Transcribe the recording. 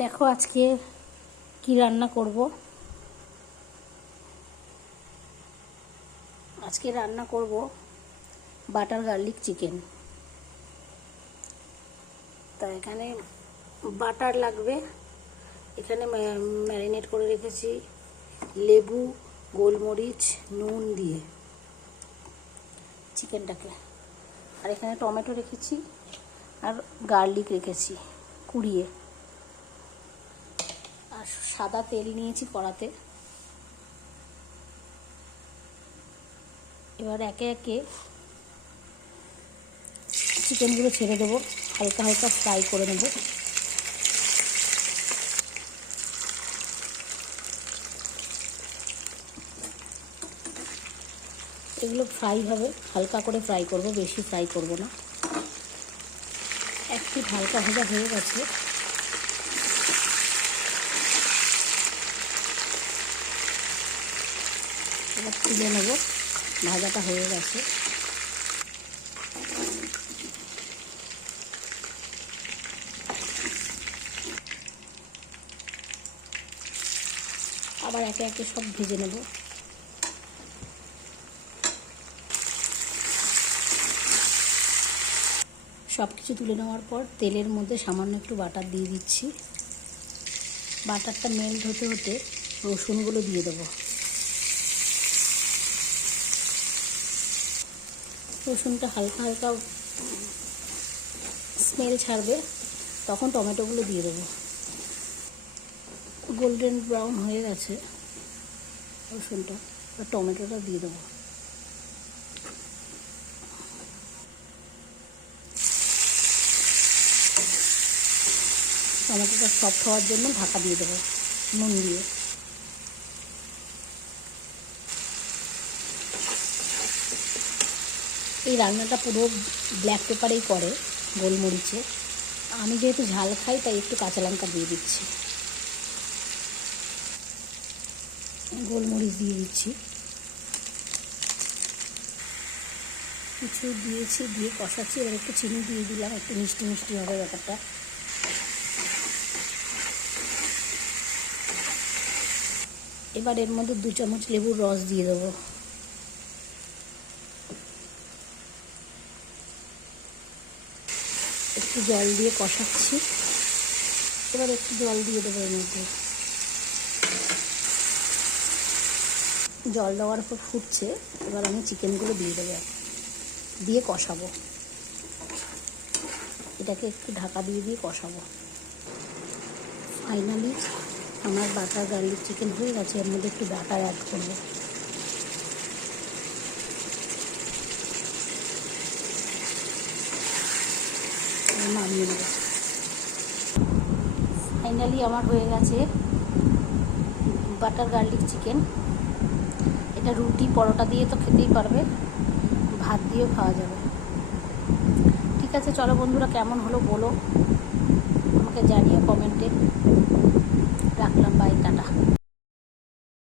দেখো আজকে কি রান্না করব। আজকে রান্না করব বাটার গার্লিক চিকেন। তা এখানে বাটার লাগবে, এখানে ম্যারিনেট করে রেখেছি লেবু, গোলমরিচ, নুন দিয়ে চিকেনটাকে। আর এখানে টমেটো রেখেছি আর গার্লিক রেখেছি কুড়িয়ে। আর সাদা তেল নিয়েছি কড়াতে। এবার একে একে চিকেনগুলো ছেড়ে দেবো, হালকা হালকা ফ্রাই করে নেব। এগুলো ফ্রাই হবে, হালকা করে ফ্রাই করব, বেশি ফ্রাই করব না। একটু হালকা ভাজা হয়ে গেছে। এবার তুলে নেব, ভাজাটা হয়ে গেছে। আবার একে একে সব ভেজে নেব। সব কিছু তুলে নেওয়ার পর তেলের মধ্যে সামান্য একটু বাটার দিয়ে দিচ্ছি। বাটারটা মেল্ট হতে হতে রসুনগুলো দিয়ে দেবো। রসুনটা হালকা হালকা স্মেল ছাড়বে, তখন টমেটোগুলো দিয়ে দেবো। গোল্ডেন ব্রাউন হয়ে গেছে রসুনটা, আর টমেটোটা দিয়ে দেবো। টমেটোটা সফট হওয়ার জন্য ঢাকা দিয়ে দেবো নুন দিয়ে। এই রান্নাটা পুরো ব্ল্যাক পেপারেই করে, গোলমরিচে। আমি যেহেতু ঝাল খাই তাই একটু কাঁচা লঙ্কা দিয়ে দিচ্ছি, গোলমরিচ দিয়ে দিচ্ছি। কিছু দিয়েছি, দিয়ে কষাচ্ছি। এবার একটু চিনি দিয়ে দিলাম, একটু মিষ্টি মিষ্টি হবে ব্যাপারটা। এবার এর মধ্যে 2 চামচ লেবুর রস দিয়ে দেবো। একটু জল দিয়ে কষাচ্ছি। এবার একটু জল দিয়ে দেবো এর মধ্যে। জল দেওয়ার পর ফুটছে, এবার আমি চিকেনগুলো দিয়ে দেবো, দিয়ে কষাবো। এটাকে একটু ঢাকা দিয়ে দিয়ে কষাবো। ফাইনালি আমার বাটার গার্লিক চিকেন হয়ে গেছে। এর মধ্যে একটু বাটার অ্যাড করবো। নামিয়ে নেব। ফাইনালি আমার হয়ে গেছে বাটার গার্লিক চিকেন। এটা রুটি পরোটা দিয়ে তো খেতেই পারবে, ভাত দিয়েও খাওয়া যাবে। ঠিক আছে, চলো বন্ধুরা, কেমন হলো বলো, আমাকে জানিও কমেন্টে। রাখলাম, বাই, টাটা।